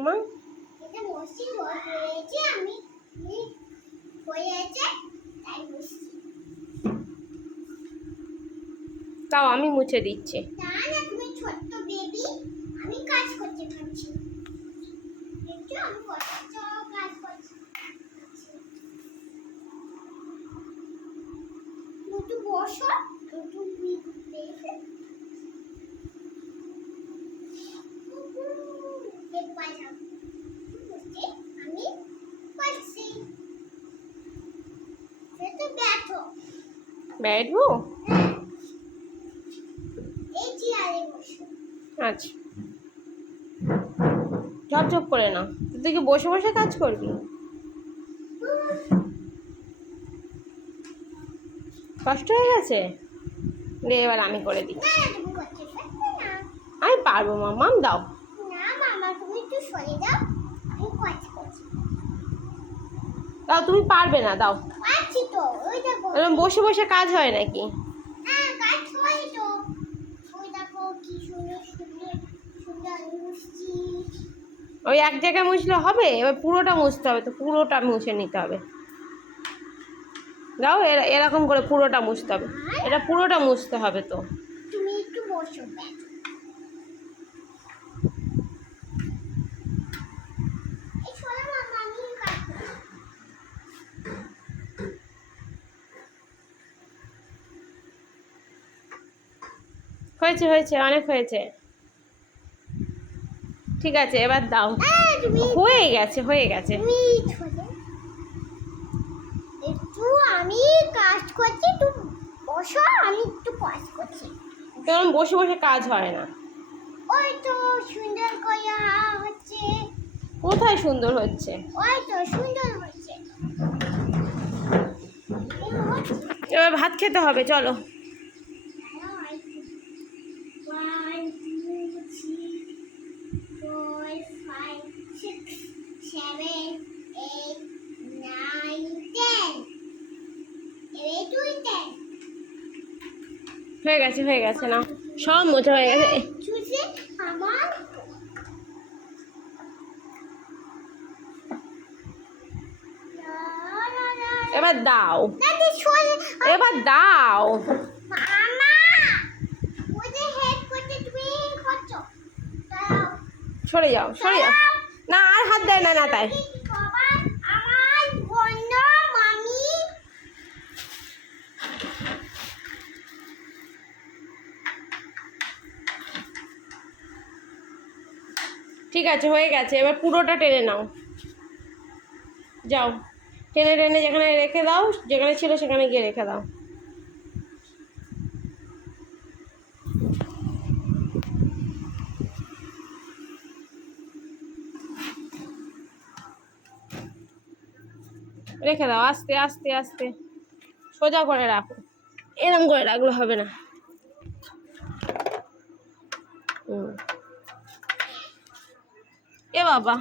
মামা? এটা বসি হয়েছে আমি হয়েছে তাই বসি। তাও আমি মুছে দিচ্ছি। না না তুমি ছোট্ট বেবি, আমি কাজ করতে পারছি। একটু আমি কষ্ট কাজ করছি। একটু বসো, একটু দেখে আমি পাচ্ছি সেটা ব্যাঠো बैठबो? এই চেয়ারে বসো। আচ্ছা, ঝপঝপ করে নাও। তুই কি বসে বসে কাজ করবি? কষ্ট হয়ে গেছে? দে এবার আমি করে দিই। না তুমি করতে পারবে না। আমি পারবো মামা, দাও। না মামা তুমি একটু সরে দাও, আমি কাজ করছি। দাও, তুমি পারবে না, দাও। পারছি তো, ওই দেখো। এরকম বসে বসে কাজ হয় নাকি? হ্যাঁ কাজ হয় তো। ওই দেখো কি সুন্দর সুন্দর সুন্দর মুছছি। ওই এক জায়গায় মুছলে হবে? এবার পুরোটা মুছতে হবে, তো পুরোটা মুছে নিতে হবে। দাও, এরকম করে পুরোটা মুছতে হবে। এটা পুরোটা মুছতে হবে তো। তুমি একটু বসো ব্যাস। এই শোনো মামা আমি কাজ করছি। হয়েছে হয়েছে, অনেক হয়েছে। ঠিক আছে, এবার দাও। তুমি হয়ে গেছে, হয়ে গেছে। তুমি ছোলে একটু আমি কাজ করছি, একটু বসো আমি একটু কাজ করছি। কারণ বসে বসে কাজ হয় না। ওই তো সুন্দর করে হচ্ছে। কোথায় সুন্দর হচ্ছে? ওই তো সুন্দর হচ্ছে। এবার ভাত খেতে হবে, চলো। 1 2 3 4 5 6 7 8 9 10 এই তুই 10 হয়ে গেছে, হয়ে গেছে, না সব মোছা হয়ে গেছে। চুষে আমার এবার দাও, নাকি সরে এবার দাও। মামা ওই যে হেড করতে তুমি করছো দাও সরে যাও, সরে যাও। না আর হাত দেয় না, না তাই। বাবা আমার বন্ধ মামি ঠিক আছে, হয়ে গেছে। এবার পুরোটা টেনে নাও, যাও। টেনে টেনে যেখানে রেখে দাও, যেখানে ছিল সেখানে গিয়ে রেখে দাও। রেখে দাও, আস্তে আস্তে আস্তে। সোজা করে রাখো, এরম করে রাখলে হবে না। এ বাবা,